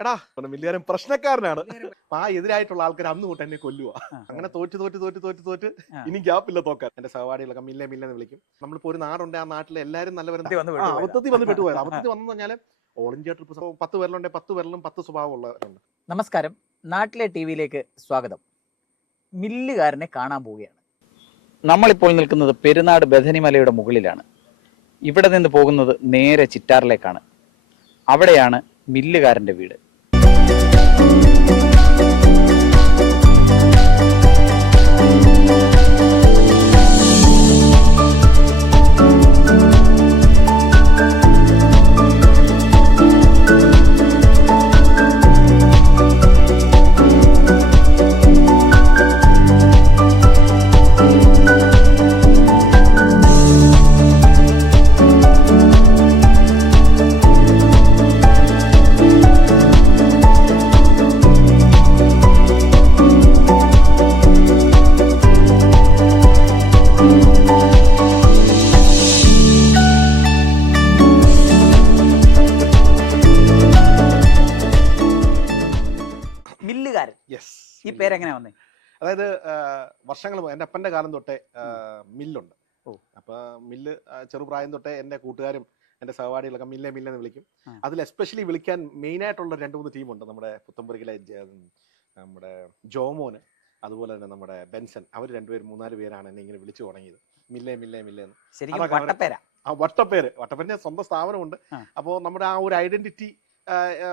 എടാ മില്ലുകാരൻ പ്രശ്നക്കാരനാണ്. അപ്പൊ ആ എതിരായിട്ടുള്ള ആൾക്കാർ അന്ന് തൊട്ട് എന്നെ കൊല്ലുക. അങ്ങനെ തോറ്റ് ഇനി ഗ്യാപ്പില്ല തോക്കാൻ. എന്റെ സഹപാഠികളൊക്കെ മില്ലെന്ന് വിളിക്കും. നമ്മളിപ്പോ ഒരു നാടുണ്ട്, ആ നാട്ടിലെ എല്ലാവരും നല്ലവരും അബദ്ധത്തിൽ വന്ന് പെട്ടുപോയത്. അബദ്ധത്തിൽ വന്നു പറഞ്ഞാല് ഓൾ ഇന്ത്യ ട്രിപ്പ് 10 പേരിലുണ്ട്, 10 പേരിലും 10 സ്വഭാവമുള്ളവരുണ്ട്. നമസ്കാരം, നാട്ടിലെ ടി വിയിലേക്ക് സ്വാഗതം. മില്ലുകാരനെ കാണാൻ പോവുകയാണ്. നമ്മളിപ്പോൾ നിൽക്കുന്നത് പെരുന്നാട് ബഥനിമലയുടെ മുകളിലാണ്. ഇവിടെ നിന്ന് പോകുന്നത് നേരെ ചിറ്റാറിലേക്കാണ്. അവിടെയാണ് മില്ലുകാരൻ്റെ വീട്. മില്ലുകാരൻ, ഈ പേരെങ്ങനെ വന്നേ? അതായത് വർഷങ്ങൾ എന്റെ അപ്പന്റെ കാലം തൊട്ടേ മില്ലുണ്ട്. അപ്പൊ മില്ല് ചെറുപ്രായം തൊട്ടേ എന്റെ കൂട്ടുകാരും എന്റെ സഹപാഠികളൊക്കെ മില്ലെന്ന് വിളിക്കും. അതിൽ എസ്പെഷ്യലി വിളിക്കാൻ മെയിൻ ആയിട്ടുള്ള 2-3 ടീമുണ്ട്. നമ്മുടെ പുത്തമ്പുരയിലെ നമ്മുടെ ജോമോന്, അതുപോലെ തന്നെ നമ്മുടെ ബെൻസൺ. അവർ രണ്ടുപേരും 3-4 പേരാണ് എന്നെ ഇങ്ങനെ വിളിച്ചു തുടങ്ങിയത്. മില്ലെന്ന്. വട്ടപ്പേരിന്റെ സ്വന്തം സ്ഥാപനമുണ്ട്. അപ്പോൾ നമ്മുടെ ആ ഒരു ഐഡന്റിറ്റി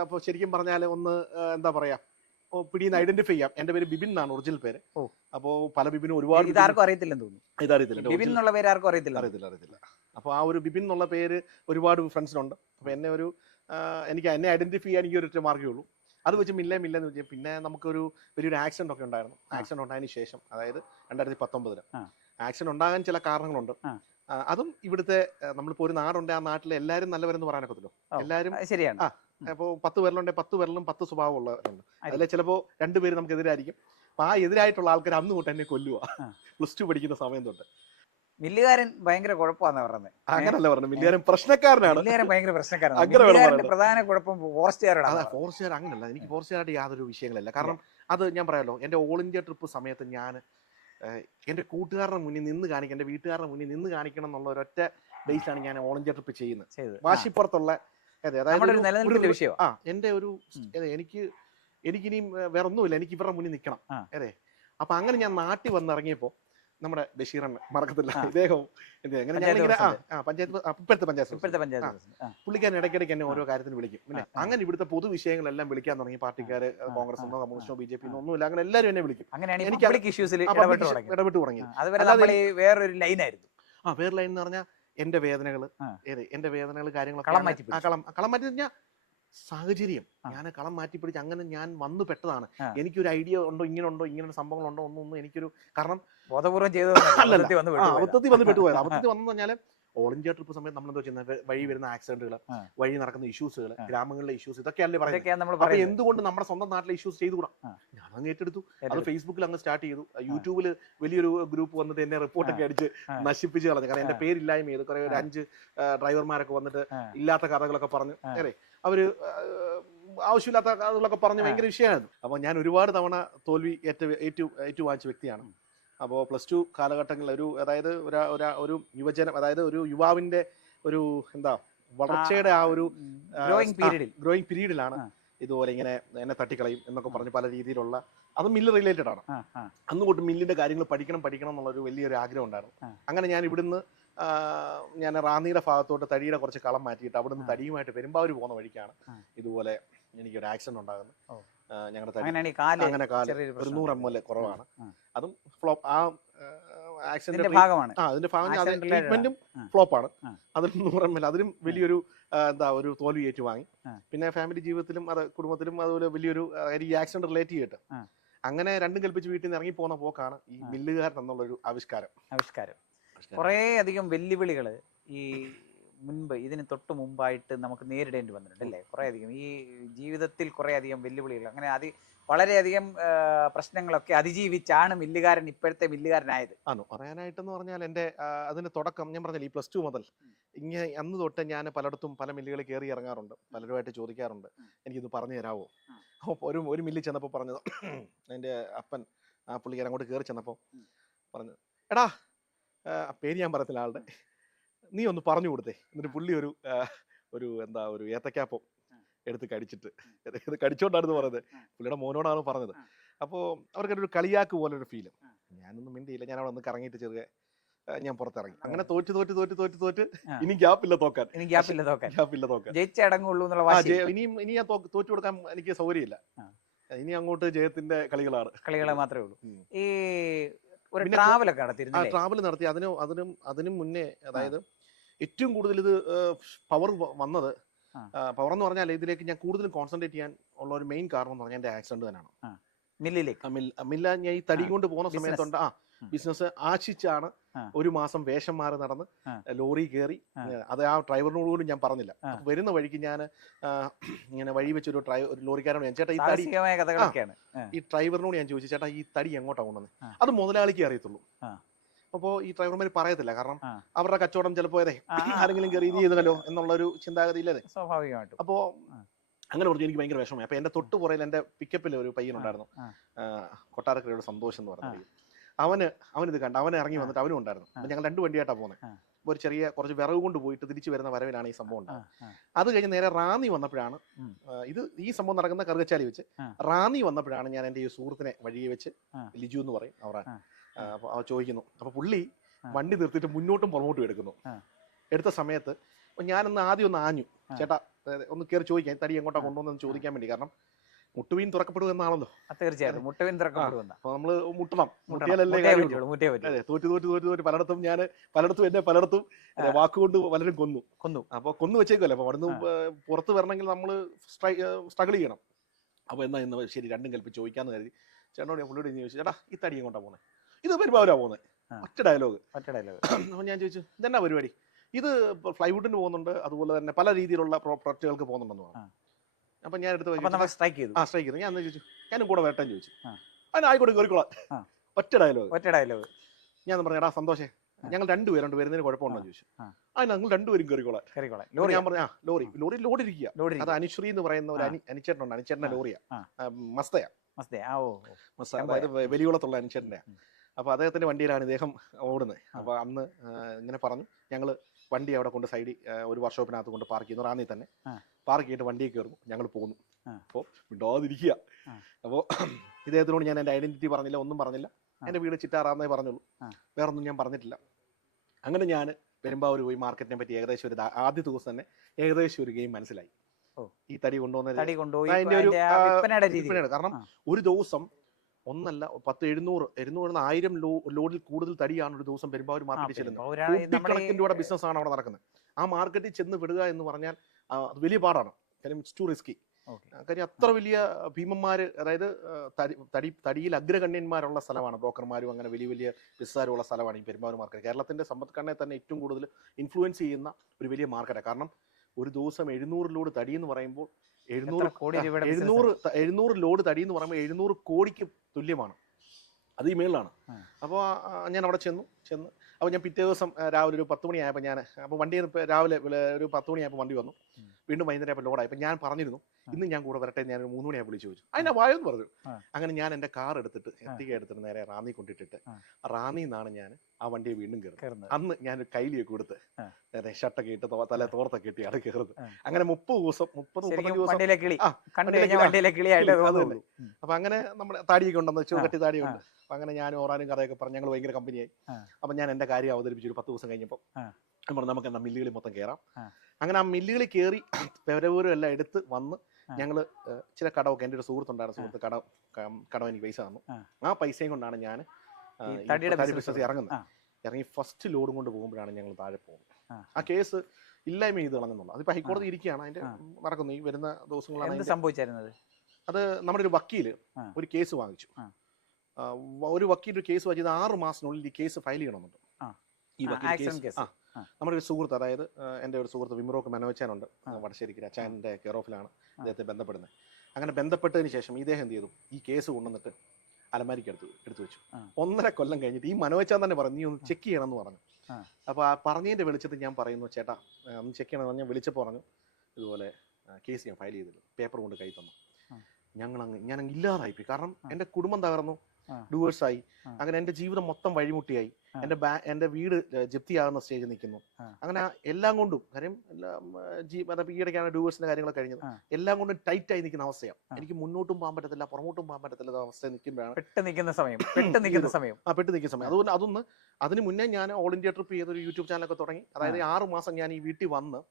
അപ്പോൾ ശരിക്കും പറഞ്ഞാൽ ഒന്ന് എന്താ പറയാ, പിടിന്ന് ഐഡന്റിഫൈ ചെയ്യാം. എന്റെ പേര് ബിബിൻ എന്നാണ് ഒറിജിനൽ പേര്. അപ്പോ പല ബിബിനും ഒരുപാട് അറിയത്തില്ല. അപ്പൊ ആ ഒരു ബിബിൻ എന്നുള്ള പേര് ഒരുപാട് ഫ്രണ്ട്സിനുണ്ട്. അപ്പൊ എനിക്ക് എന്നെ ഐഡന്റിഫൈ ചെയ്യാൻ എനിക്ക് ഒരു മാർഗ്ഗമേ ഉള്ളൂ. അത് വെച്ച് മില്ലെന്ന് വെച്ചാൽ പിന്നെ നമുക്കൊരു വലിയൊരു ആക്സിഡന്റ് ഒക്കെ ഉണ്ടായിരുന്നു. ആക്സിഡന്റ് ഉണ്ടായതിനു ശേഷം, അതായത് 2019 ആക്സിഡന്റ് ഉണ്ടാകാൻ ചില കാരണങ്ങളുണ്ട്. അതും ഇവിടുത്തെ നമ്മളിപ്പോ ഒരു നാടുണ്ട്, ആ നാട്ടിലെ എല്ലാവരും നല്ലവരെന്ന് പറയാനൊക്കത്തില്ലോ. എല്ലാവരും ശരിയാണ്. അപ്പൊ 10 പേരിലുണ്ട്, 10 പേരിലും 10 സ്വഭാവമുള്ളവരുണ്ട്. അതിലെ ചിലപ്പോ 2 പേര് നമുക്ക് എതിരായിരിക്കും. അപ്പൊ ആ എതിരായിട്ടുള്ള ആൾക്കാർ അന്ന് തൊട്ട് എന്നെ കൊല്ലുക. +2 പഠിക്കുന്ന സമയം തൊട്ട്. മില്ലുകാരൻ ഭയങ്കര കുഴപ്പമാണെന്ന് പറഞ്ഞത്. അങ്ങനല്ല പറഞ്ഞു, മില്ലുകാരൻ പ്രശ്നക്കാരനാണ്. പ്രധാന കുഴപ്പം ഫോറസ്റ്റുകാരാണ്. ഫോറസ്റ്റുകാർ അങ്ങനല്ല, എനിക്ക് ഫോറസ്റ്റുകാരായിട്ട് യാതൊരു വിഷയങ്ങളില്ല. കാരണം അത് ഞാൻ പറയാലോ, എന്റെ ഓൾ ഇന്ത്യ ട്രിപ്പ് സമയത്ത് ഞാൻ എന്റെ കൂട്ടുകാരുടെ മുന്നിൽ നിന്ന് കാണിക്കണം, എന്റെ വീട്ടുകാരുടെ മുന്നിൽ നിന്ന് കാണിക്കണം എന്നുള്ള ഒരൊറ്റ ബേസിലാണ് ഞാൻ ഓൾ ഇന്ത്യ ട്രിപ്പ് ചെയ്യുന്നത്. വാശിപ്പുറത്തുള്ള എന്റെ ഒരു എനിക്കിനിയും വേറെ ഒന്നുമില്ല, എനിക്ക് ഇവരുടെ മുന്നിൽ നിൽക്കണം. അതെ. അപ്പൊ അങ്ങനെ ഞാൻ നാട്ടിൽ വന്നിറങ്ങിയപ്പോ നമ്മുടെ ബഷീറൻ മറക്കത്തില്ല, ഇദ്ദേഹവും പുള്ളിക്കാരൻ ഇടയ്ക്കിടയ്ക്ക് എന്നെ ഓരോ കാര്യത്തിന് വിളിക്കും. പിന്നെ അങ്ങനെ ഇവിടുത്തെ പൊതു വിഷയങ്ങളെല്ലാം വിളിക്കാൻ തുടങ്ങി. പാർട്ടിക്കാര് കോൺഗ്രസിനോ കമ്മ്യൂണിസ്റ്റോ BJP ഒന്നുമില്ല, അങ്ങനെ എല്ലാവരും എന്നെ വിളിക്കും. എനിക്ക് ഇടപെട്ട് തുടങ്ങി. വേറൊരു ലൈനായിരുന്നു. വേറെ ലൈൻ എന്ന് പറഞ്ഞാൽ എന്റെ വേദനകള് കാര്യങ്ങളൊക്കെ കളം മാറ്റി കഴിഞ്ഞാൽ സാഹചര്യം ഞാൻ കളം മാറ്റി പിടിച്ച് അങ്ങനെ ഞാൻ വന്നു പെട്ടതാണ്. എനിക്കൊരു ഐഡിയ ഉണ്ടോ, ഇങ്ങനെ സംഭവങ്ങളുണ്ടോ ഒന്നും എനിക്കൊരു കാരണം അബദ്ധത്തിൽ വന്ന് പെട്ടുപോയത്. അബദ്ധത്തിൽ വന്നു പറഞ്ഞാല് ഓൾ ഇന്ത്യ ട്രിപ്പ് സമയത്ത് നമ്മൾ എന്താ ചെയ്യുന്നത്, വഴി വരുന്ന ആക്സിഡന്റുകൾ, വഴി നടക്കുന്ന ഇഷ്യൂസുകൾ, ഗ്രാമങ്ങളിലെ ഇഷ്യൂസ്, ഇതൊക്കെയല്ലേ പറയുന്നത്. അപ്പൊ എന്തുകൊണ്ട് നമ്മുടെ സ്വന്തം നാട്ടിലെ ഇഷ്യൂസ് ചെയ്തുകൂടാ? ഞാൻ അങ്ങ് ഏറ്റെടുത്തു. അത് ഫേസ്ബുക്കിൽ അങ്ങ് സ്റ്റാർട്ട് ചെയ്തു. യൂട്യൂബിൽ വലിയൊരു ഗ്രൂപ്പ് വന്നിട്ട് എന്നെ റിപ്പോർട്ടൊക്കെ അടിച്ച് നശിപ്പിച്ച് കളഞ്ഞു. കാരണം എന്റെ പേരില്ലായ്മ ചെയ്ത് കുറെ ഒരു 5 ഡ്രൈവർമാരൊക്കെ വന്നിട്ട് ഇല്ലാത്ത കഥകളൊക്കെ പറഞ്ഞു. അവര് ആവശ്യമില്ലാത്ത കഥകളൊക്കെ പറഞ്ഞ് ഭയങ്കര വിഷയമായിരുന്നു. അപ്പൊ ഞാൻ ഒരുപാട് തവണ തോൽവി ഏറ്റുവാങ്ങിച്ച വ്യക്തിയാണ്. അപ്പോൾ +2 കാലഘട്ടങ്ങളിൽ അതായത് ഒരു യുവജനം, അതായത് ഒരു യുവാവിന്റെ ഒരു വളർച്ചയുടെ ആ ഒരു ഗ്രോയിങ് പീരീഡിലാണ് ഇതുപോലെ ഇങ്ങനെ എന്നെ തട്ടിക്കളയും എന്നൊക്കെ പറഞ്ഞ് പല രീതിയിലുള്ള, അത് മില്ല് റിലേറ്റഡ് ആണ്. അന്നുകൊണ്ട് മില്ലിന്റെ കാര്യങ്ങൾ പഠിക്കണം എന്നുള്ളൊരു വലിയൊരു ആഗ്രഹം ഉണ്ടായിരുന്നു. അങ്ങനെ ഞാൻ ഇവിടുന്ന് ഞാൻ റാന്നിയുടെ ഭാഗത്തോട്ട് തടിയുടെ കുറച്ച് കളം മാറ്റിയിട്ട് അവിടുന്ന് തടിയുമായിട്ട് പെരുമ്പാവൂർ പോകുന്ന വഴിക്കാണ് ഇതുപോലെ എനിക്കൊരു ആക്സിഡന്റ് ഉണ്ടാകുന്നത്. ഞങ്ങളുടെ അങ്ങനെ കാല് ഒരു 100 ml കുറവാണ്. അതും ഫ്ലോപ്പ്. ആ ആക്സിഡന്റ് അതിന്റെ ഭാഗം ട്രീറ്റ്മെന്റും ഫ്ലോപ്പാണ്. അതിൽ 100 ml, അതിലും വലിയൊരു ഒരു തോൽവി ഏറ്റുവാങ്ങി. പിന്നെ ഫാമിലി ജീവിതത്തിലും കുടുംബത്തിലും അതുപോലെ വലിയൊരു ഈ ആക്സിഡന്റ് റിലേറ്റ് ചെയ്തിട്ട് അങ്ങനെ രണ്ടും കൽപ്പിച്ച് വീട്ടിൽ നിന്ന് ഇറങ്ങി പോകുന്ന പോക്കാണ് ഈ മില്ലുകാരൻ എന്നുള്ളൊരു ആവിഷ്കാരം. കുറേ അധികം വെല്ലുവിളികള് ഈ മുൻപ് ഇതിന് തൊട്ട് മുമ്പായിട്ട് നമുക്ക് നേരിടേണ്ടി വന്നിട്ടുണ്ട് അല്ലേ? കുറേ അധികം ഈ ജീവിതത്തിൽ കുറേ അധികം വെല്ലുവിളികൾ അങ്ങനെ വളരെയധികം പ്രശ്നങ്ങളൊക്കെ അതിജീവിച്ചാണ് മില്ലുകാരൻ ഇപ്പോഴത്തെ മില്ലുകാരനായത്. ആണോ പറയാനായിട്ടെന്ന് പറഞ്ഞാൽ എൻ്റെ അതിന്റെ തുടക്കം ഞാൻ പറഞ്ഞില്ല, ഈ +2 മുതൽ ഇങ്ങനെ അന്ന് തൊട്ട് ഞാൻ പലയിടത്തും പല മില്ലുകളിൽ കയറി ഇറങ്ങാറുണ്ട്, പലരുമായിട്ട് ചോദിക്കാറുണ്ട് എനിക്കിത് പറഞ്ഞു തരാമോ. അപ്പോൾ ഒരു മില്ലിൽ ചെന്നപ്പോൾ പറഞ്ഞത് എൻ്റെ അപ്പൻ ആ പുള്ളിക്കാരൻ അങ്ങോട്ട് കയറി ചെന്നപ്പോൾ പറഞ്ഞു, എടാ പേര് ഞാൻ പറയത്തില്ല ആളുടെ, നീ ഒന്ന് പറഞ്ഞു കൊടുത്തേ. എന്നിട്ട് പുള്ളി ഒരു ഒരു ഏത്തക്കാപ്പം എടുത്ത് കടിച്ചിട്ട്, ഇത് കടിച്ചോണ്ടാണെന്ന് പറയുന്നത്, പുള്ളിയുടെ മോനോടാണ് പറഞ്ഞത്. അപ്പോൾ അവർക്കൊരു കളിയാക്ക് പോലെ ഒരു ഫീലും. ഞാനൊന്നും മിണ്ടിയില്ല, ഞാൻ അവിടെ ഒന്ന് കറങ്ങിയിട്ട് ചെറിയ ഞാൻ പുറത്തിറങ്ങി. അങ്ങനെ തോറ്റ് ഇനി ഗ്യാപ്പില്ല തോക്കാൻ. ഇനി ഞാൻ തോറ്റു കൊടുക്കാൻ എനിക്ക് സൗകര്യമില്ല. ഇനി അങ്ങോട്ട് ജയത്തിന്റെ കളികളെ മാത്രമേ ഉള്ളൂ. ഈ ഒരു ട്രാവലൊക്കെ നടത്തിയിരുന്നു. ട്രാവൽ നടത്തി. അതിനും മുന്നേ, അതായത് ഏറ്റവും കൂടുതൽ ഇത് പവർ വന്നത്, പവർ എന്ന് പറഞ്ഞാൽ ഇതിലേക്ക് ഞാൻ കൂടുതലും കോൺസെൻട്രേറ്റ് ചെയ്യാൻ ഉള്ള ഒരു മെയിൻ കാരണം എന്ന് പറഞ്ഞാൽ എന്റെ ആക്സിഡന്റ് തന്നെയാണ്. മില്ല ഞാൻ ഈ തടി കൊണ്ട് പോകുന്ന സമയത്തുണ്ട് ബിസിനസ് ആശിച്ചാണ് ഒരു മാസം വേഷം മാറി നടന്ന് ലോറി കയറി. അത് ആ ഡ്രൈവറിനോട് പോലും ഞാൻ പറഞ്ഞില്ല. വരുന്ന വഴിക്ക് ഞാൻ ഇങ്ങനെ വഴി വെച്ചൊരു ലോറിക്കാരനോട് ഞാൻ, ചേട്ടാ ഈ ഡ്രൈവറിനോട് ഞാൻ ചോദിച്ചു, ചേട്ടാ ഈ തടി എങ്ങോട്ടാ കൊണ്ടുവന്നത്? അത് മുതലാളിക്ക് അറിയത്തുള്ളൂ. അപ്പോൾ ഈ ഡ്രൈവർമാർ പറയത്തില്ല, കാരണം അവരുടെ കച്ചവടം ചിലപ്പോ ആരെങ്കിലും കയറി ഇത് ചെയ്തല്ലോ എന്നുള്ളൊരു ചിന്താഗതിയില്ലേ സ്വാഭാവികമായിട്ടും. അപ്പോൾ അങ്ങനെ പറഞ്ഞു. എനിക്ക് ഭയങ്കര വിഷമമായി. അപ്പൊ എന്റെ തൊട്ട് പുറയിൽ എന്റെ പിക്കപ്പിൽ ഒരു പയ്യനുണ്ടായിരുന്നു, കൊട്ടാരക്കരയുടെ സന്തോഷം എന്ന് പറഞ്ഞ. അവനിത് കണ്ട, അവൻ ഇറങ്ങി വന്നിട്ട് അവനും ഉണ്ടായിരുന്നു. അപ്പൊ ഞങ്ങൾ 2 വണ്ടിയായിട്ടാണ് പോകുന്നത്. ഒരു കുറച്ച് വിറവ് കൊണ്ട് പോയിട്ട് തിരിച്ചു വരുന്ന വരവിലാണ് ഈ സംഭവം ഉണ്ടായത്. അത് കഴിഞ്ഞ് നേരെ റാന്നി വന്നപ്പോഴാണ് ഈ സംഭവം നടക്കുന്ന കറുകച്ചാലി വെച്ച്. റാന്നി വന്നപ്പോഴാണ് ഞാൻ എൻ്റെ ഈ സുഹൃത്തിനെ വഴിയെ വെച്ച്, ലിജു എന്ന് പറയും അപ്പൊ അവ ചോദിക്കുന്നു. അപ്പൊ പുള്ളി വണ്ടി നിർത്തിയിട്ട് മുന്നോട്ടും പുറമോട്ടും എടുത്ത സമയത്ത് ഞാനൊന്ന് ആദ്യം ഒന്ന് ആഞ്ഞു, ചേട്ടാ ഒന്ന് കയറി ചോദിക്കാം തടി എങ്ങോട്ടാ കൊണ്ടുവന്നെന്ന് ചോദിക്കാൻ വേണ്ടി. കാരണം മുട്ടുവീൻ തുറക്കപ്പെടുക എന്നാണല്ലോ. തീർച്ചയായിട്ടും മുട്ടുവീൻ തുറക്കപ്പെടുക. അപ്പൊ നമ്മള് മുട്ടണം, മുട്ടിയാലല്ലേ തോറ്റ് പലയിടത്തും വാക്കുകൊണ്ട് പലരും കൊന്നു. അപ്പൊ കൊന്നു വെച്ചേക്കുമല്ലോ. അപ്പൊ അവിടുന്ന് പുറത്ത് വരണമെങ്കിൽ നമ്മള് സ്ട്രഗിൾ ചെയ്യണം. അപ്പൊ എന്നാ ശരി, രണ്ടും കൽപ്പിച്ച് ചോദിക്കാന്ന് കരുതി ചേട്ടനോട് ഞാൻ പുള്ളിയോട് ചോദിച്ചു, ചേട്ടാ ഈ തടി എങ്ങോട്ടാ പോകുന്നത്? ഇത് പെരുമ്പാവൂരാ പോകുന്നത്. ഒറ്റ ഡയലോഗ്. അപ്പൊ ഞാൻ ചോദിച്ചു, ഇതെന്നാ പരിപാടി? ഇത് ഫ്ലൈവുഡിന് പോകുന്നുണ്ട്, അതുപോലെ തന്നെ പല രീതിയിലുള്ള പ്രൊഡക്റ്റുകൾക്ക് പോകുന്നുണ്ടെന്ന് പറഞ്ഞു. അപ്പൊ ഞാൻ എടുത്ത് സ്ട്രൈക്ക് ചെയ്തു. ഞാൻ ചോദിച്ചു, ഞാനും കൂടെ വരട്ടെ ചോദിച്ചു. അതിന് ആയിക്കോട്ടെ കയറിക്കോളാം. ഒറ്റ ഡയലോഗ്. ഞാൻ പറഞ്ഞു, എടാ സന്തോഷേ, ഞങ്ങൾ 2 പേരുണ്ട്, വരുന്നതിന് കുഴപ്പമുണ്ടോ ചോദിച്ചു. അതിന് ഞങ്ങൾ 2 പേരും കയറിക്കോളാം. ഞാൻ പറഞ്ഞു, ലോറി ഇരിക്കുക. അത് അനുശ്രീ എന്ന് പറയുന്ന ഒരു അനിച്ചേട്ടനുണ്ട്. അനിച്ചേട്ടന്റെ ലോറിയാ, മസ്തയാ, അതായത് വലികുളത്തുള്ള അനിച്ചേട്ടന്റെ. അപ്പൊ അദ്ദേഹത്തിന്റെ വണ്ടിയിലാണ് ഇദ്ദേഹം ഓടുന്നത്. അപ്പൊ അന്ന് ഇങ്ങനെ പറഞ്ഞു, ഞങ്ങള് വണ്ടി അവിടെ കൊണ്ട് സൈഡിൽ ഒരു വർക്ക്ഷോപ്പിനകത്ത് കൊണ്ട് പാർക്ക് ചെയ്യുന്നു. റാന്നി തന്നെ പാർക്ക് ചെയ്തിട്ട് വണ്ടിയിൽ കയറുന്നു. ഞങ്ങൾ പോകുന്നു. അപ്പോൾ വിടാതിരിക്കുക. അപ്പോൾ ഇദ്ദേഹത്തിനോട് ഞാൻ എൻ്റെ ഐഡന്റിറ്റി പറഞ്ഞില്ല, ഒന്നും പറഞ്ഞില്ല. എൻ്റെ വീട് ചിറ്റാറാന്നേ പറഞ്ഞുള്ളൂ, വേറൊന്നും ഞാൻ പറഞ്ഞിട്ടില്ല. അങ്ങനെ ഞാൻ പെരുമ്പാവൂർ പോയി മാർക്കറ്റിനെ പറ്റി ഏകദേശം ആദ്യ ദിവസം തന്നെ ഏകദേശം ഒരു ഗെയിം മനസ്സിലായി. ഈ തടി കൊണ്ടുവന്നത് അതിന്റെ ഒരു വിൽപ്പനയാണ്. കാരണം ഒരു ദിവസം ഒന്നല്ല 1000 ലോഡിൽ കൂടുതൽ തടിയാണ് ഒരു ദിവസം പെരുമ്പാവൂർ മാർക്കറ്റിൽ ചെല്ലുന്നത്. കോടിക്കണക്കിന് രൂപയുടെ ബിസിനസ് ആണ് അവിടെ നടക്കുന്നത്. ആ മാർക്കറ്റിൽ ചെന്ന് വിടുക എന്ന് പറഞ്ഞാൽ അത് വലിയ പാടാണ്. കാര്യം ഇറ്റ്സ് ടു റിസ്കി. കാര്യം അത്ര വലിയ ഭീമന്മാര്, അതായത് തടിയിൽ അഗ്രഗണ്യന്മാരുള്ള സ്ഥലമാണ്. ബ്രോക്കർമാരും അങ്ങനെ വലിയ ബിസിനസ്സുകാരുള്ള സ്ഥലമാണ് ഈ പെരുമ്പാവൂർ മാർക്കറ്റ്. കേരളത്തിന്റെ സമ്പദ്ഘടനയെ തന്നെ ഏറ്റവും കൂടുതൽ ഇൻഫ്ലുവൻസ് ചെയ്യുന്ന ഒരു വലിയ മാർക്കറ്റാണ്. കാരണം ഒരു ദിവസം 700 ലോഡ് തടി എന്ന് പറയുമ്പോൾ 700 ലോഡ് തടി എന്ന് പറയുമ്പോൾ 700 കോടിക്ക് തുല്യമാണ്. അത് ഈ മേളിലാണ്. അപ്പോൾ ഞാൻ അവിടെ ചെന്ന് അപ്പോൾ ഞാൻ പിറ്റേ ദിവസം രാവിലെ ഒരു 10 മണിയായപ്പോൾ അപ്പോൾ വണ്ടി രാവിലെ ഒരു 10 മണിയായപ്പോൾ വണ്ടി വന്നു. വീണ്ടും വൈകുന്നേരം ആയപ്പോൾ ലോഡായി. അപ്പോൾ ഞാൻ പറഞ്ഞിരുന്നു, ഇന്ന് ഞാൻ കൂടെ വരട്ടെ. ഞാൻ 3 മണിയായപ്പോൾ വിളിച്ചു ചോദിച്ചു. അതിനാ വായെന്ന് പറഞ്ഞു. അങ്ങനെ ഞാൻ എൻ്റെ കാർ എടുത്തിട്ട് നേരെ റാന്നി കൊണ്ടിട്ടിട്ട് റാന്നിയിൽ നിന്നാണ് ഞാൻ ആ വണ്ടിയെ വീണ്ടും കയറുന്നത്. അന്ന് ഞാൻ കയ്യിലേക്ക് കൊടുത്ത് ഷർട്ടൊക്കെ ഇട്ട് തല തോർത്തൊക്കെ ഇട്ടി അത് കയറുന്നത്. അങ്ങനെ 30 ദിവസം അപ്പൊ അങ്ങനെ നമ്മുടെ താടിയൊക്കെ ഉണ്ടെന്ന് വെച്ചു, കട്ടി താടിയുണ്ട്. അപ്പൊ അങ്ങനെ ഞാൻ ഓറാനും കഥയൊക്കെ പറഞ്ഞ് ഞങ്ങൾ ഭയങ്കര കമ്പനിയായി. അപ്പൊ ഞാൻ എന്റെ കാര്യം അവതരിപ്പിച്ചു. ഒരു 10 ദിവസം കഴിഞ്ഞപ്പോൾ പറഞ്ഞു, നമുക്ക് എന്നാ മില്ലുകളിൽ മൊത്തം കയറാം. അങ്ങനെ ആ മില്ലുകളിൽ കയറി പെരവൂരും എല്ലാം എടുത്ത് വന്ന് ഞങ്ങള് ചില കടമൊക്കെ, എൻ്റെ ഒരു സുഹൃത്ത് കടം എനിക്ക് പൈസ തന്നു. ആ പൈസയും കൊണ്ടാണ് ഞാൻ ബിസിനസ് ഇറങ്ങി ഫസ്റ്റ് ലോഡും കൊണ്ട് പോകുമ്പോഴാണ് ഞങ്ങൾ താഴെ പോകുന്നത്. ആ കേസ് ഇല്ലായ്മ ചെയ്ത് കളഞ്ഞെന്നുള്ളത്. അതിപ്പോ ഹൈക്കോടതി ഇരിക്കുകയാണ്, അതിന്റെ നടക്കുന്നു. ഈ വരുന്ന ദിവസങ്ങളാണ് സംഭവിച്ചിരുന്നത്. അത് നമ്മുടെ ഒരു വക്കീല് ഒരു കേസ് വാങ്ങിച്ചു. ഒരു വക്കീൽ ഒരു കേസ് വാങ്ങിച്ചത് 6 മാസത്തിനുള്ളിൽ ഈ കേസ് ഫയൽ ചെയ്യണമെന്നുണ്ട്. ഈ വക്കീൽ നമ്മുടെ ഒരു സുഹൃത്ത്, അതായത് എൻ്റെ ഒരു സുഹൃത്ത് വിമ്രോക്ക് മനോജാനുണ്ട് വടശ്ശേരിക്ക്, അച്ഛൻ്റെ കെയർ ഓഫിലാണ് അദ്ദേഹത്തെ ബന്ധപ്പെടുന്നത്. അങ്ങനെ ബന്ധപ്പെട്ടതിന് ശേഷം ഇദ്ദേഹം എന്ത് ചെയ്തു, ഈ കേസ് കൊണ്ടുവന്നിട്ട് അലമാരിക്ക് എടുത്തു വെച്ചു. 1.5 കൊല്ലം കഴിഞ്ഞിട്ട് ഈ മനോജാൻ തന്നെ പറഞ്ഞു, നീ ഒന്ന് ചെക്ക് ചെയ്യണമെന്ന് പറഞ്ഞു. അപ്പോൾ ആ പറഞ്ഞതിൻ്റെ വെളിച്ചത്തിൽ ഞാൻ പറയുന്നു, ചേട്ടാ ഒന്ന് ചെക്ക് ചെയ്യണമെന്ന് പറഞ്ഞാൽ വിളിച്ചപ്പോൾ പറഞ്ഞു, ഇതുപോലെ കേസ് ഞാൻ ഫയൽ ചെയ്തില്ല, പേപ്പർ കൊണ്ട് കൈ തന്നു. ഞാനങ്ങ് ഇല്ലാതായിപ്പോയി. കാരണം എൻ്റെ കുടുംബം തകർന്നു, ഡിവോഴ്സായി, അങ്ങനെ എൻ്റെ ജീവിതം മൊത്തം വഴിമുട്ടിയായി, എൻ്റെ വീട് ജപ്തിയാകുന്ന സ്റ്റേജിൽ നിൽക്കുന്നു. അങ്ങനെ എല്ലാം കൊണ്ടും, കാര്യം ഈയിടയ്ക്കാണ് ഡിവോഴ്സിന്റെ കാര്യങ്ങളൊക്കെ കഴിഞ്ഞത്, എല്ലാം കൊണ്ടും ടൈറ്റായി നിൽക്കുന്ന അവസ്ഥയാണ്. എനിക്ക് മുന്നോട്ടും പോകാൻ പറ്റത്തില്ല, പുറമോട്ടും പോകാൻ പറ്റത്തില്ല അവസ്ഥ നിൽക്കുമ്പോഴാണ് പെട്ട് നിൽക്കുന്ന സമയം. അതുകൊണ്ട് അതൊന്ന് അതിന് മുന്നേ ഞാൻ ഓൾ ഇന്ത്യ ട്രിപ്പ് ചെയ്തൊരു യൂട്യൂബ് ചാനലൊക്കെ തുടങ്ങി. അതായത് 6 മാസം ഞാൻ ഈ വീട്ടിൽ വന്ന്,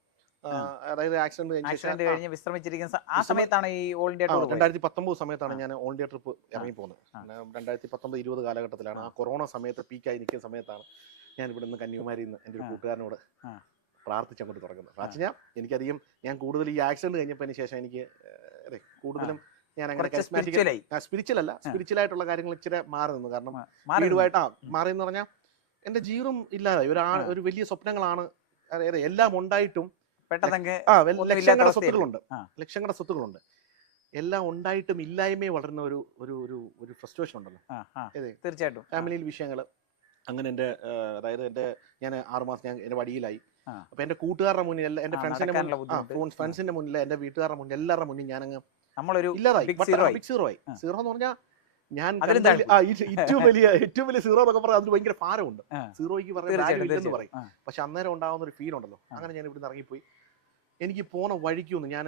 അതായത് ആക്സിഡന്റ് കഴിഞ്ഞ് വിശ്രമിച്ചിരിക്കുന്ന ആ സമയത്താണ് ഈ ഓൾ ഇന്ത്യ 2019 സമയത്താണ് ഞാൻ ഓൾ ഇന്ത്യ ട്രിപ്പ് ഇറങ്ങി പോകുന്നത്. 2019-20 കാലഘട്ടത്തിലാണ്, ആ കൊറോണ സമയത്ത് പീക്കായി നിൽക്കുന്ന സമയത്താണ് ഞാൻ ഇവിടെ നിന്ന് കന്യാകുമാരിയിൽ നിന്ന് എൻ്റെ ഒരു കൂട്ടുകാരനോട് പ്രാർത്ഥിച്ചങ്ങോട്ട് തുടങ്ങുന്നത്. പ്രാർത്ഥിച്ചാൽ എനിക്കധികം, ഞാൻ കൂടുതൽ ഈ ആക്സിഡന്റ് കഴിഞ്ഞതിന് ശേഷം എനിക്ക് കൂടുതലും ഞാൻ അങ്ങനെ സ്പിരിച്വൽ അല്ല, സ്പിരിച്വൽ ആയിട്ടുള്ള കാര്യങ്ങൾ ഇച്ചിരി മാറി നിന്നു. കാരണം വീടുമായിട്ട് മാറി എന്ന് പറഞ്ഞാൽ എൻ്റെ ജീവിതം ഇല്ലാതായി. ഒരു വലിയ സ്വപ്നങ്ങളാണ്, അതായത് എല്ലാം ഉണ്ടായിട്ടും ലക്ഷങ്ങളുടെ സ്വത്തുകളുണ്ട്, എല്ലാം ഉണ്ടായിട്ടും ഇല്ലായ്മയെ വളരുന്ന ഒരു ഫ്രസ്ട്രേഷൻ ഉണ്ടല്ലോ. തീർച്ചയായിട്ടും ഫാമിലിയിൽ വിഷയങ്ങൾ അങ്ങനെ എൻ്റെ, അതായത് ഞാൻ 6 മാസം ഞാൻ എൻ്റെ വടിയിലായി. അപ്പൊ എൻ്റെ കൂട്ടുകാരുടെ മുന്നിൽ, എൻ്റെ ഫ്രണ്ട്സിന്റെ മുന്നിൽ, എൻ്റെ വീട്ടുകാരുടെ മുന്നിൽ, എല്ലാവരുടെ മുന്നിൽ ഞാനങ്ങ് ഇല്ലാതായി. സീറോ എന്ന് പറഞ്ഞാൽ ഞാൻ ഏറ്റവും വലിയ സീറോ എന്നൊക്കെ പറഞ്ഞാൽ അതിന് ഭയങ്കര ഭാരമുണ്ട്. സീറോയ്ക്ക് പറയാൻ പറയും, പക്ഷെ അന്നേരം ഉണ്ടാകുന്ന ഒരു ഫീൽ ഉണ്ടല്ലോ. അങ്ങനെ ഞാൻ ഇവിടുന്ന് ഇറങ്ങിപ്പോയി. എനിക്ക് പോണ വഴിക്കൊന്നും ഞാൻ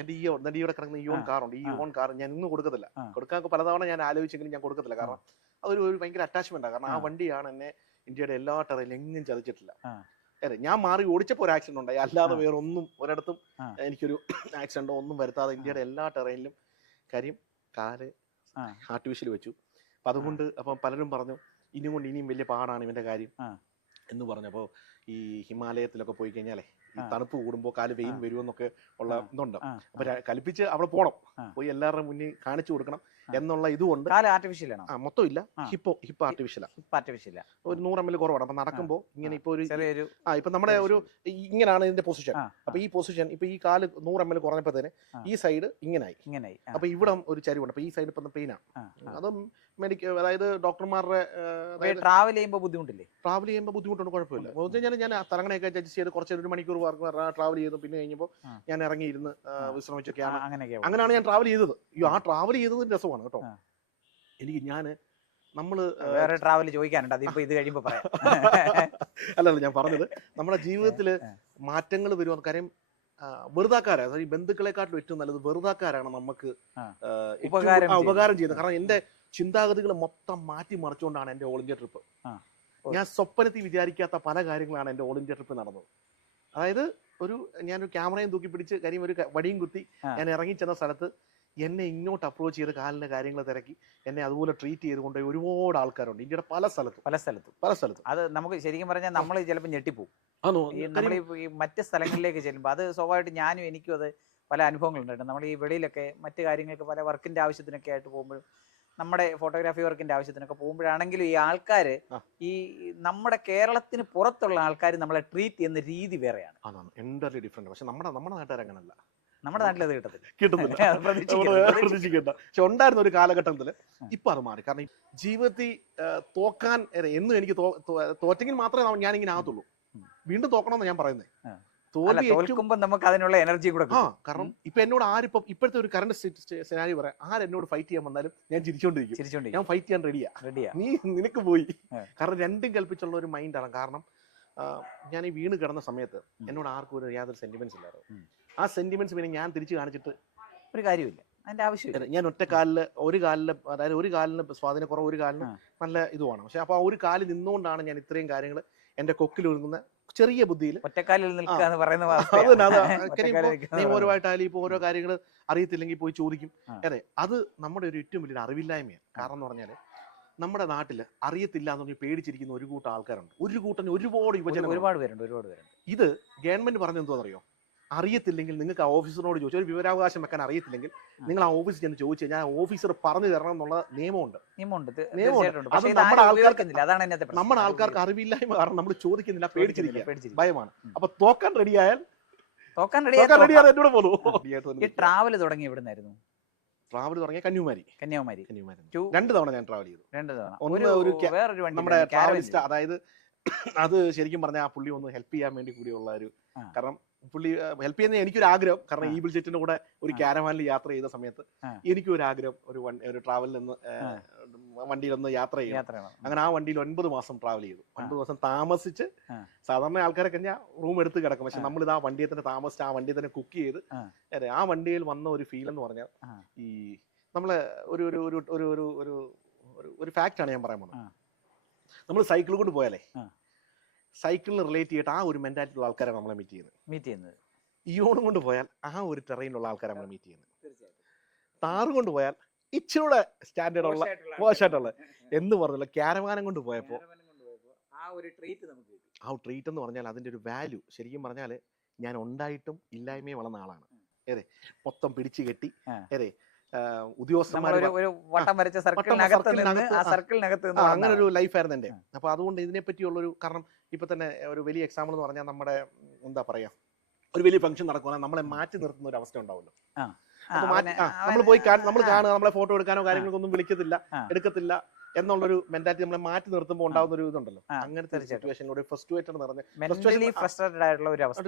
എൻ്റെ ഇവിടെ കിടക്കുന്ന ഇയോൺ കാറുണ്ട്, ഈ ഇയോൺ കാർ ഞാൻ ഇന്ന് കൊടുക്കത്തില്ല. കൊടുക്കാൻ പലതവണ ഞാൻ ആലോചിച്ചെങ്കിലും ഞാൻ കൊടുക്കത്തില്ല. കാരണം അതൊരു ഭയങ്കര അറ്റാച്ച്മെന്റ് ആണ്. കാരണം ആ വണ്ടിയാണ് എന്നെ ഇന്ത്യയുടെ എല്ലാ ടെറയിലും എങ്ങും ചതിച്ചിട്ടില്ല. അതെ, ഞാൻ മാറി ഓടിച്ചപ്പോൾ ഒരു ആക്സിഡന്റ് ഉണ്ടായി, അല്ലാതെ വേറെ ഒന്നും ഒരിടത്തും എനിക്കൊരു ആക്സിഡന്റോ ഒന്നും വരുത്താതെ ഇന്ത്യയുടെ എല്ലാ ടെറയിലും കാര്യം കാല് ആർട്ടിഫിഷ്യൽ വെച്ചു. അപ്പൊ അതുകൊണ്ട് അപ്പം പലരും പറഞ്ഞു ഇനിയും വലിയ പാടാണ് ഇവന്റെ കാര്യം എന്ന് പറഞ്ഞപ്പോൾ ഈ ഹിമാലയത്തിലൊക്കെ പോയി കഴിഞ്ഞാലേ ഈ തണുപ്പ് കൂടുമ്പോൾ കാല് വെയിൻ വരുമെന്നൊക്കെ ഉള്ള ഇതുണ്ട്. അപ്പൊ കൽപ്പിച്ച് അവിടെ പോണം, പോയി എല്ലാവരുടെ മുന്നിൽ കാണിച്ചു കൊടുക്കണം എന്നുള്ള ഇതുകൊണ്ട് മൊത്തം ഇല്ല, ഹിപ്പ് ആർട്ടിഫിഷ്യലാ. ഒരു 100 ml കുറവാണ്. അപ്പൊ നടക്കുമ്പോൾ ഇങ്ങനെ ഇപ്പൊ ഇപ്പൊ നമ്മുടെ ഒരു ഇങ്ങനെയാണ് ഇതിന്റെ പൊസിഷൻ. അപ്പൊ ഈ പൊസിഷൻ ഇപ്പൊ ഈ കാല് 100 ml കുറഞ്ഞപ്പോഴത്തേന് ഈ സൈഡ് ഇങ്ങനായി. അപ്പൊ ഇവിടെ ഒരു ചരിവുണ്ട്. അപ്പൊ ഈ സൈഡ് ഇപ്പൊ പെയിനാണ്. അതും അതായത് ഡോക്ടർമാരുടെ ട്രാവൽ ചെയ്യുമ്പോൾ ബുദ്ധിമുട്ടുണ്ട്, കുഴപ്പമില്ല. ഞാൻ തലങ്ങനെയൊക്കെ അഡ്ജസ്റ്റ് ചെയ്ത് കുറച്ച് 1 മണിക്കൂർ ട്രാവൽ ചെയ്തു. പിന്നെ കഴിഞ്ഞപ്പോൾ ഞാൻ ഇറങ്ങിയിരുന്ന് വിശ്രമിച്ചൊക്കെയാണ്. അങ്ങനെയാണ് ഞാൻ ട്രാവൽ ചെയ്തത്. ആ ട്രാവൽ ചെയ്തത് രസമാണ് കേട്ടോ. എനിക്ക് നമ്മള് വേറെ ട്രാവൽ ചോദിക്കാനുണ്ട്, അതിപ്പോ ഇത് കഴിയുമ്പോ പറയാം. അല്ലല്ല, ഞാൻ പറഞ്ഞത് നമ്മുടെ ജീവിതത്തില് മാറ്റങ്ങൾ വരുവാൻ കാര്യം വെറുതാക്കാരാണ്. അതായത് ഈ ബന്ധുക്കളെക്കാട്ടിലും ഏറ്റവും നല്ലത് വെറുതാക്കാരാണ് നമുക്ക് ഉപകാരം ചെയ്യുന്നത്. കാരണം എന്റെ ചിന്താഗതികൾ മൊത്തം മാറ്റി മറിച്ചുകൊണ്ടാണ് എന്റെ ഓൾ ഇന്ത്യ ട്രിപ്പ്. ഞാൻ സ്വപ്നത്തിൽ വിചാരിക്കാത്ത പല കാര്യങ്ങളാണ് എന്റെ ഓൾ ഇന്ത്യ ട്രിപ്പ് നടന്നത്. അതായത് ഞാനൊരു ക്യാമറയും തൂക്കി പിടിച്ച് കാര്യം ഒരു വടിയും കുത്തി ഞാൻ ഇറങ്ങി ചെന്ന സ്ഥലത്ത് എന്നെ ഇങ്ങോട്ട് അപ്രോച്ച് ചെയ്ത് കാലിന്റെ കാര്യങ്ങൾ തിരക്കി എന്നെ അതുപോലെ ട്രീറ്റ് ചെയ്തുകൊണ്ട് ഒരുപാട് ആൾക്കാരുണ്ട് ഇന്ത്യയുടെ പല സ്ഥലത്തും. അത് നമുക്ക് ശരിക്കും പറഞ്ഞാൽ നമ്മൾ ചിലപ്പോൾ ഞെട്ടിപ്പോവും. നമ്മൾ ഈ മറ്റ് സ്ഥലങ്ങളിലേക്ക് ചെല്ലുമ്പോൾ അത് സ്വാഭാവികമായിട്ട് എനിക്കും അത് പല അനുഭവങ്ങളുണ്ടായിട്ട്. നമ്മൾ ഈ വെളിയിലൊക്കെ മറ്റു കാര്യങ്ങൾക്ക് പല വർക്കിന്റെ ആവശ്യത്തിനൊക്കെ ആയിട്ട് പോകുമ്പോൾ, നമ്മുടെ ഫോട്ടോഗ്രാഫി വർക്കിന്റെ ആവശ്യത്തിനൊക്കെ പോകുമ്പോഴാണെങ്കിലും ഈ ആൾക്കാര് ഈ നമ്മുടെ കേരളത്തിന് പുറത്തുള്ള ആൾക്കാർ നമ്മളെ ട്രീറ്റ് ചെയ്യുന്ന രീതി വേറെയാണ്. പക്ഷെ നമ്മുടെ നാട്ടുകാരങ്ങനല്ല. നമ്മുടെ നാട്ടിൽ അത് പ്രതീക്ഷിക്കേണ്ട. പക്ഷെ ഉണ്ടായിരുന്ന ഒരു കാലഘട്ടത്തിൽ ഇപ്പൊ അത് മാറി. കാരണം ജീവിതത്തിൽ തോക്കാൻ എന്നും എനിക്ക് തോറ്റെങ്കിൽ മാത്രമേ ഞാനിങ്ങനെ ആകത്തുള്ളൂ. വീണ്ടും തോക്കണമെന്ന് ഞാൻ പറയുന്നത്. നമുക്ക് അതിനുള്ള എനർജി കൂടെ. കാരണം ഇപ്പൊ എന്നോട് ഇപ്പോഴത്തെ ഒരു കറണ്ട് സിനാരിയോ പറയാം, ആരെന്നോട് ഫൈറ്റ് ചെയ്യാൻ വന്നാലും ഞാൻ ചിരിച്ചോണ്ടിരിക്കും. ഞാൻ ഫൈറ്റ് ചെയ്യാൻ റെഡിയാ, നിനക്ക് പോയി. കാരണം രണ്ടും കൽപ്പിച്ചുള്ള ഒരു മൈൻഡാണ്. കാരണം ഞാൻ ഈ വീണ് കിടന്ന സമയത്ത് എന്നോട് ആർക്കും യാതൊരു സെന്റിമെന്റ്സ് ഇല്ലായിരുന്നു. ആ സെന്റിമെന്റ്സ് പിന്നെ ഞാൻ തിരിച്ചു കാണിച്ചിട്ട് ഒരു കാര്യമില്ല, അതിന്റെ ആവശ്യമില്ല. ഞാൻ ഒരു കാലില് അതായത് ഒരു കാലിന് സ്വാധീനക്കുറവ്, ഒരു കാലിന് നല്ല ഇതുമാണ്. പക്ഷെ അപ്പൊ ആ ഒരു കാലിൽ നിന്നുകൊണ്ടാണ് ഞാൻ ഇത്രയും കാര്യങ്ങൾ എന്റെ കൊക്കിൽ ഒഴുകുന്ന ചെറിയ ബുദ്ധിയിൽ ഒറ്റക്കാലിൽ നിൽക്കുക എന്ന് പറയുന്ന നിയമപരമായിട്ടായാലും ഇപ്പൊ ഓരോ കാര്യങ്ങൾ അറിയത്തില്ലെങ്കിൽ പോയി ചോദിക്കും. അതെ, അത് നമ്മുടെ ഒരു ഏറ്റവും വലിയൊരു അറിവില്ലായ്മയാണ്. കാരണം എന്ന് പറഞ്ഞാല് നമ്മുടെ നാട്ടില് അറിയത്തില്ല എന്ന് പറഞ്ഞ് പേടിച്ചിരിക്കുന്ന ഒരു കൂട്ടം ആൾക്കാരുണ്ട്. ഒരുപാട് യുവജനം, ഒരുപാട് പേരുണ്ട്. ഇത് ഗവൺമെന്റ് പറഞ്ഞ എന്തോന്നറിയോ, അറിയത്തില്ലെങ്കിൽ നിങ്ങൾക്ക് ആ ഓഫീസറിനോട് ചോദിച്ചു, ഒരു വിവരാവകാശം വെക്കാൻ അറിയത്തില്ലെങ്കിൽ നിങ്ങൾ ആ ഓഫീസിൽ ചെന്ന് ചോദിച്ചു കഴിഞ്ഞാൽ ഓഫീസർ പറഞ്ഞു തരണം എന്നുള്ള നിയമമുണ്ട്. അത് നമ്മുടെ ആൾക്കാർക്ക് അറിവില്ലായ്മ കാരണം നമ്മൾ ചോദിക്കുന്നില്ല, പേടിച്ചിരിക്കുക, ഭയമാണ്. അപ്പൊ തോക്കാൻ റെഡിയായാൽ എന്നോട് പോലും. ട്രാവൽ തുടങ്ങി എവിടുന്നായിരുന്നു? ട്രാവൽ തുടങ്ങിയ കന്യാകുമാരി 2 തവണ ഞാൻ ട്രാവൽ ചെയ്തു. നമ്മുടെ ട്രാവലിസ്റ്റ്, അതായത് അത് ശരിക്കും പറഞ്ഞാൽ ആ പുള്ളി ഒന്ന് ഹെൽപ്പ് ചെയ്യാൻ വേണ്ടി കൂടിയുള്ള ഒരു, കാരണം പുള്ളി ഹെൽപ്പ് ചെയ്യുന്ന എനിക്കൊരു ആഗ്രഹം, കാരണം ഈ ബുൾജെറ്റിന്റെ കൂടെ ഒരു ക്യാരവാനിൽ യാത്ര ചെയ്ത സമയത്ത് എനിക്കൊരു ആഗ്രഹം ഒരു ട്രാവലിൽ നിന്ന് വണ്ടിയിലൊന്ന് യാത്ര ചെയ്യണം. അങ്ങനെ ആ വണ്ടിയിൽ 9 മാസം ട്രാവൽ ചെയ്തു. 9 ദിവസം താമസിച്ച്, സാധാരണ ആൾക്കാരൊക്കെ കഴിഞ്ഞാൽ റൂം എടുത്ത് കിടക്കും, പക്ഷെ നമ്മളിത് ആ വണ്ടിയെ തന്നെ താമസിച്ച് ആ വണ്ടിയെ തന്നെ കുക്ക് ചെയ്ത്, ആ വണ്ടിയിൽ വന്ന ഒരു ഫീൽ എന്ന് പറഞ്ഞാൽ ഈ നമ്മളെ ഒരു ഫാക്റ്റ് ആണ് ഞാൻ പറയാൻ പോകുന്നത്. നമ്മൾ സൈക്കിൾ കൊണ്ട് പോയാലേ സൈക്കിളിന് റിലേറ്റ് ചെയ്തിട്ട് ആ ഒരു മെന്റാലിറ്റി ഉള്ള ആൾക്കാരെ നമ്മളെ മീറ്റ് ചെയ്യുന്നത്. ഇയോണും കൊണ്ട് പോയാൽ ആ ഒരു ടെറൈനുള്ള ആൾക്കാരെ നമ്മൾ മീറ്റ് ചെയ്യുന്നത്. താറ് കൊണ്ട് പോയാൽ ഇച്ചിരൂടെ സ്റ്റാൻഡേർഡ് ഉള്ള മോശമായിട്ടുള്ള എന്ന് പറഞ്ഞല്ലോ. ക്യാരവാനം കൊണ്ട് പോയപ്പോൾ ആ ട്രീറ്റ് എന്ന് പറഞ്ഞാൽ അതിന്റെ ഒരു വാല്യൂ ശരിക്കും പറഞ്ഞാൽ ഞാൻ ഉണ്ടായിട്ടും ഇല്ലായ്മയെ വളർന്ന ആളാണ്. അതെ, മൊത്തം പിടിച്ചു കെട്ടി, അതെ അങ്ങനെ ഒരു ലൈഫായിരുന്നു എന്റെ. അപ്പൊ അതുകൊണ്ട് ഇതിനെ പറ്റിയുള്ളൊരു, കാരണം ഇപ്പൊ തന്നെ ഒരു വലിയ എക്സാമ്പിൾ എന്ന് പറഞ്ഞാൽ നമ്മുടെ എന്താ പറയാ, ഒരു വലിയ ഫംഗ്ഷൻ നടക്കുവാണെങ്കിൽ നമ്മളെ മാറ്റി നിർത്തുന്ന ഒരു അവസ്ഥ ഉണ്ടാവുമല്ലോ. അപ്പൊ നമ്മൾ പോയി നമ്മൾ കാണുക, നമ്മളെ ഫോട്ടോ എടുക്കാനോ കാര്യങ്ങൾക്കൊന്നും വിളിക്കത്തില്ല, എടുക്കത്തില്ല എന്നുള്ളൊരു മെന്റാലിറ്റി നമ്മളെ മാറ്റി നിർത്തുമ്പോൾ ഉണ്ടാവുന്ന ഒരു ഇതുണ്ടല്ലോ. അങ്ങനത്തെ സിറ്റുവേഷനിലൂടെ ഫ്രസ്ട്രേറ്റഡ് നിറഞ്ഞ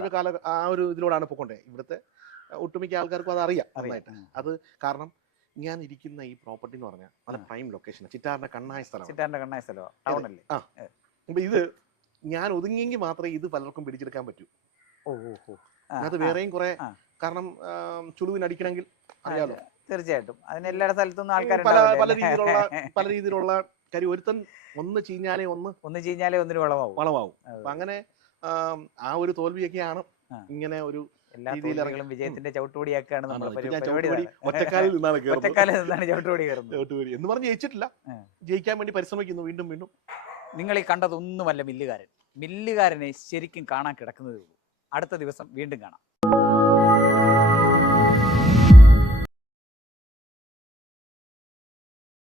ഒരു കാലം ആ ഒരു ഇതിലൂടെയാണ് പോയിക്കൊണ്ടേ. ഇവിടുത്തെ ഒട്ടുമിക്ക ആൾക്കാർക്കും അത് അറിയാം നന്നായിട്ട്. അത് കാരണം ഞാൻ ഇരിക്കുന്ന ഈ പ്രോപ്പർട്ടി എന്ന് പറഞ്ഞാൽ നല്ല പ്രൈം ലൊക്കേഷൻ, ചിറ്റാറിന്റെ കണ്ണായ സ്ഥലമാണ്. അപ്പൊ ഇത് ഞാൻ ഒതുങ്ങിയെങ്കിൽ മാത്രമേ ഇത് പലർക്കും പിടിച്ചെടുക്കാൻ പറ്റൂ. അത് വേറെയും കുറെ, കാരണം ചുളുവിനടിക്കണമെങ്കിൽ അറിയാലോ, തീർച്ചയായിട്ടും അതിന് എല്ലാ സ്ഥലത്തും പല രീതിയിലുള്ള കാര്യം. ഒരുത്തൻ ഒന്ന് ചീഞ്ഞാലേ ഒന്നിന് വളമാവും. അപ്പൊ അങ്ങനെ ആ ഒരു തോൽവിയൊക്കെയാണ് ഇങ്ങനെ ഒരു എല്ലാ തോൽവികളും വിജയത്തിന്റെ ചവിട്ടുപടിയാക്കാണ് നമ്മൾ ഒറ്റക്കാലിൽ നിന്നാണ് ചവിട്ടുപടി കയറുന്നത് എന്ന് പറഞ്ഞ് ജയിച്ചിട്ടില്ല, ജയിക്കാൻ വേണ്ടി പരിശ്രമിക്കുന്നു വീണ്ടും വീണ്ടും. നിങ്ങൾ ഈ കണ്ടതൊന്നുമല്ല മില്ലുകാരനെ ശരിക്കും കാണാൻ കിടക്കുന്നതേ ഉള്ളൂ. അടുത്ത ദിവസം വീണ്ടും കാണാം.